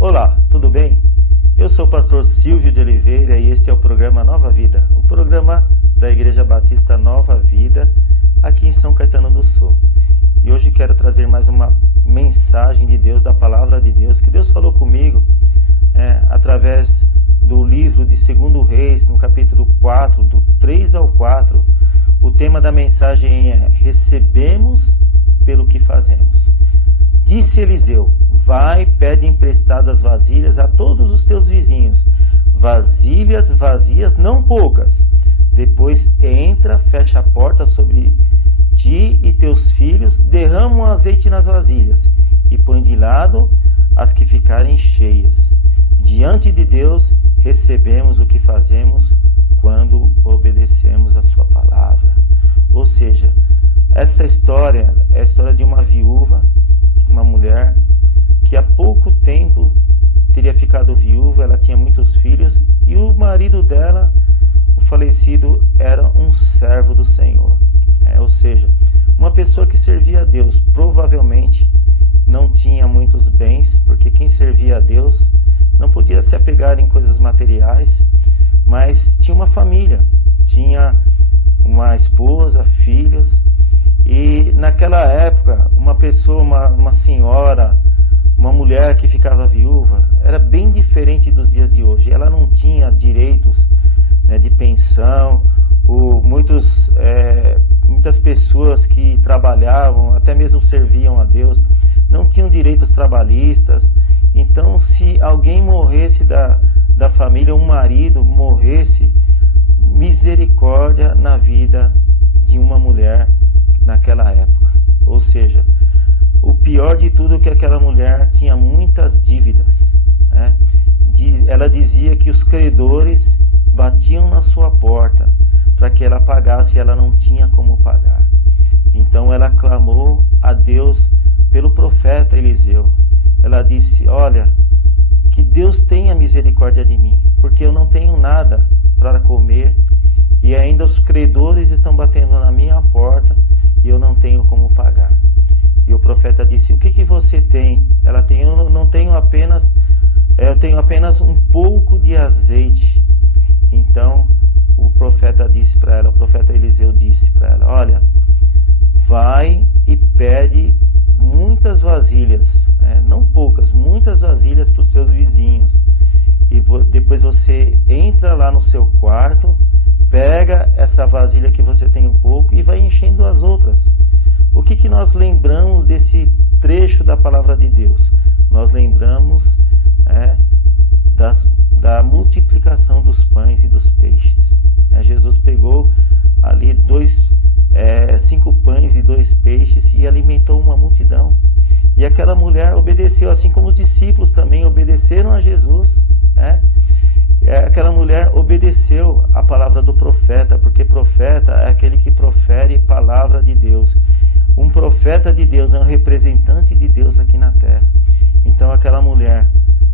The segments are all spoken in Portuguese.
Olá, tudo bem? Eu sou o pastor Silvio de Oliveira e este é o programa Nova Vida, o programa da Igreja Batista Nova Vida, aqui em São Caetano do Sul. E hoje quero trazer mais uma mensagem de Deus, da Palavra de Deus, que Deus falou comigo através do livro de 2 Reis, no capítulo 4, do 3 ao 4. O tema da mensagem é: recebemos pelo que fazemos. Disse Eliseu: vai, pede emprestadas vasilhas a todos os teus vizinhos, vasilhas vazias, não poucas. Depois entra, fecha a porta sobre ti e teus filhos, derrama um azeite nas vasilhas e põe de lado as que ficarem cheias. Diante de Deus recebemos o que fazemos quando obedecemos a sua palavra. Ou seja, essa história é a história de uma viúva, uma mulher que há pouco tempo teria ficado viúva. Ela tinha muitos filhos e o marido dela, o falecido, era um servo do Senhor. Ou seja, uma pessoa que servia a Deus. Provavelmente não tinha muitos bens, porque quem servia a Deus não podia se apegar em coisas materiais, mas tinha uma família, tinha uma esposa, filhos. E naquela época, uma pessoa, uma senhora, uma mulher que ficava viúva, era bem diferente dos dias de hoje. Ela não tinha direitos, de pensão. Muitas pessoas que trabalhavam, até mesmo serviam a Deus, não tinham direitos trabalhistas. Então, se alguém morresse da família, um marido morresse, misericórdia na vida de uma mulher naquela época. Ou seja, o pior de tudo é que aquela mulher tinha muitas dívidas. Ela dizia que os credores batiam na sua porta para que ela pagasse e ela não tinha como pagar. Então ela clamou a Deus pelo profeta Eliseu. Ela disse: olha, que Deus tenha misericórdia de mim, porque eu não tenho nada para comer e ainda os credores estão batendo na minha porta e eu não tenho como pagar. E o profeta disse: o que você tem? Ela tem: eu tenho apenas um pouco de azeite. Então o profeta disse para ela, o profeta Eliseu disse para ela: olha, vai e pede muitas vasilhas, não poucas, muitas vasilhas para os seus vizinhos. E depois você entra lá no seu quarto, pega essa vasilha que você tem um pouco e vai enchendo as outras. O que nós lembramos desse trecho da palavra de Deus? Nós lembramos da multiplicação dos pães e dos peixes. Jesus pegou ali 5 pães e 2 peixes e alimentou uma multidão. E aquela mulher obedeceu, assim como os discípulos também obedeceram a Jesus. Aquela mulher obedeceu a palavra do profeta, porque profeta é aquele que profere palavra de Deus. Um profeta de Deus é um representante de Deus aqui na terra. Então aquela mulher,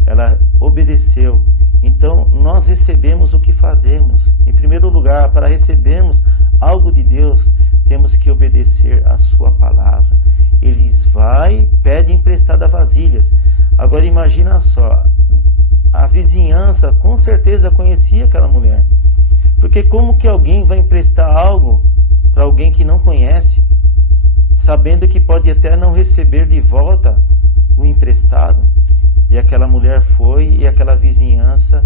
ela obedeceu. Então nós recebemos o que fazemos. Em primeiro lugar, para recebermos algo de Deus, temos que obedecer a sua palavra. Eles pede emprestada vasilhas. Agora imagina só, a vizinhança com certeza conhecia aquela mulher. Porque como que alguém vai emprestar algo para alguém que não conhece, sabendo que pode até não receber de volta o emprestado? E aquela mulher foi, e aquela vizinhança,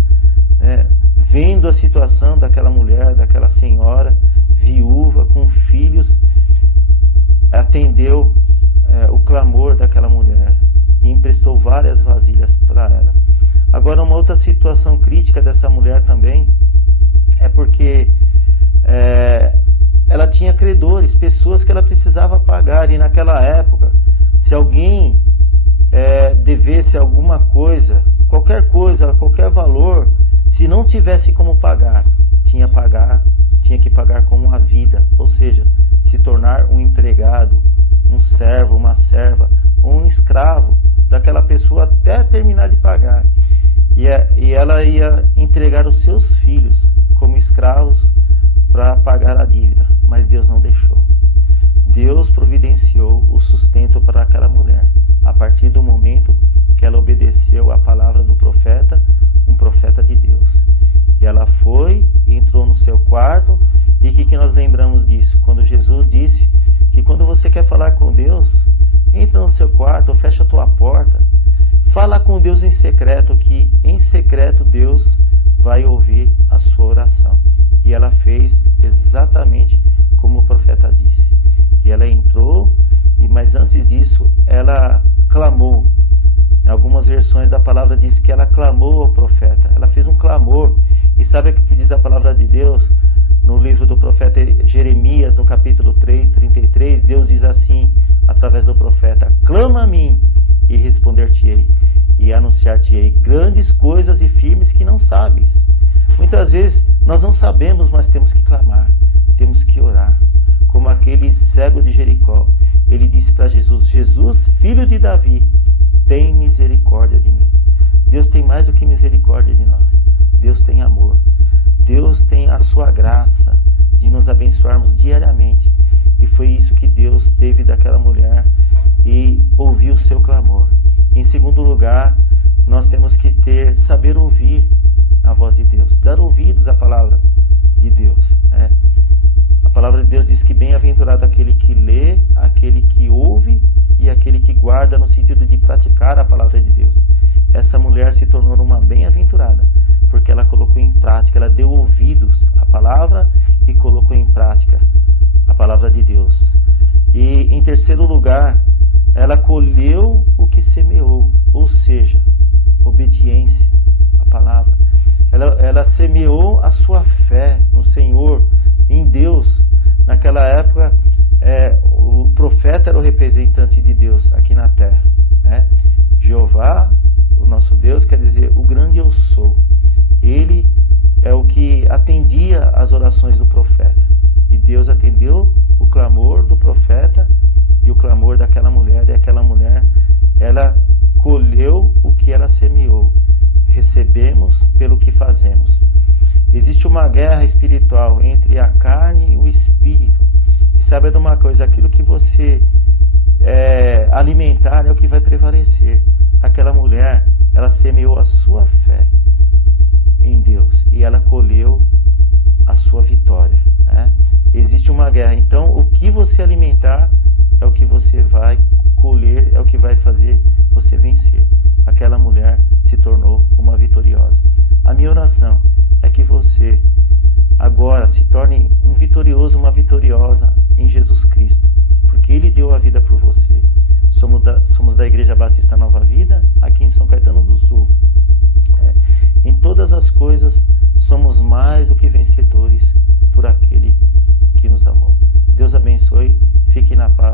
vendo a situação daquela mulher, daquela senhora, viúva, com filhos, atendeu o clamor daquela mulher e emprestou várias vasilhas para ela. Agora, uma outra situação crítica dessa mulher também é porque ela tinha credores, pessoas que ela precisava pagar. E naquela época, se alguém devesse alguma coisa, qualquer valor, se não tivesse como pagar, tinha que pagar com uma vida, ou seja, se tornar um empregado, um servo, uma serva, um escravo daquela pessoa até terminar de pagar. E ela ia entregar os seus filhos como escravos para pagar a dívida, mas Deus não deixou. Deus providenciou o sustento para aquela mulher, a partir do momento que ela obedeceu a palavra quarto. E o que nós lembramos disso? Quando Jesus disse que quando você quer falar com Deus, entra no seu quarto, ou fecha a tua porta, fala com Deus em secreto, que em secreto Deus vai ouvir a sua oração. E ela fez exatamente como o profeta disse. E ela entrou, mas antes disso ela clamou. Em algumas versões da palavra diz que ela clamou ao profeta. Ela fez um clamor. E sabe o que diz a palavra de Deus? No livro do profeta Jeremias, no capítulo 3, 33, Deus diz assim, através do profeta: clama a mim e responder-te-ei, e anunciar-te-ei grandes coisas e firmes que não sabes. Muitas vezes nós não sabemos, mas temos que clamar, temos que orar. Como aquele cego de Jericó, ele disse para Jesus: Jesus, filho de Davi, tem misericórdia de mim. Deus tem mais do que misericórdia de nós. Deus tem amor. Deus tem a sua graça de nos abençoarmos diariamente. E foi isso que Deus teve daquela mulher e ouviu o seu clamor. Em segundo lugar, nós temos que saber ouvir a voz de Deus, dar ouvidos à palavra de Deus. A palavra de Deus diz que bem-aventurado aquele que lê, aquele que ouve e aquele que guarda, no sentido de praticar a palavra de Deus. Essa mulher se tornou uma bem-aventurada, porque ela colocou em prática, ela deu ouvidos à palavra e colocou em prática a palavra de Deus. E em terceiro lugar, ela colheu o que semeou, ou seja, obediência à palavra. Ela semeou a sua fé no Senhor, em Deus. Naquela época, o profeta era o representante de Deus aqui na terra. Jeová, o nosso Deus, quer dizer o grande eu sou. Ele é o que atendia às orações do profeta. E Deus atendeu o clamor do profeta e o clamor daquela mulher. E aquela mulher, ela colheu o que ela semeou. Recebemos pelo que fazemos. Existe uma guerra espiritual entre a carne e o espírito. E sabe de uma coisa? Aquilo que você alimentar é o que vai prevalecer. Aquela mulher, ela semeou a sua fé em Deus e ela colheu a sua vitória. Existe uma guerra. Então, o que você alimentar é o que você vai colher, é o que vai fazer você vencer. Aquela mulher se tornou uma vitoriosa. A minha oração é que você agora se torne um vitorioso, uma vitoriosa em Jesus Cristo, porque Ele deu a vida por você. Somos da Igreja Batista Nova Vida, aqui em São Caetano do Sul. Em todas as coisas, somos mais do que vencedores por aquele que nos amou. Deus abençoe, fique na paz.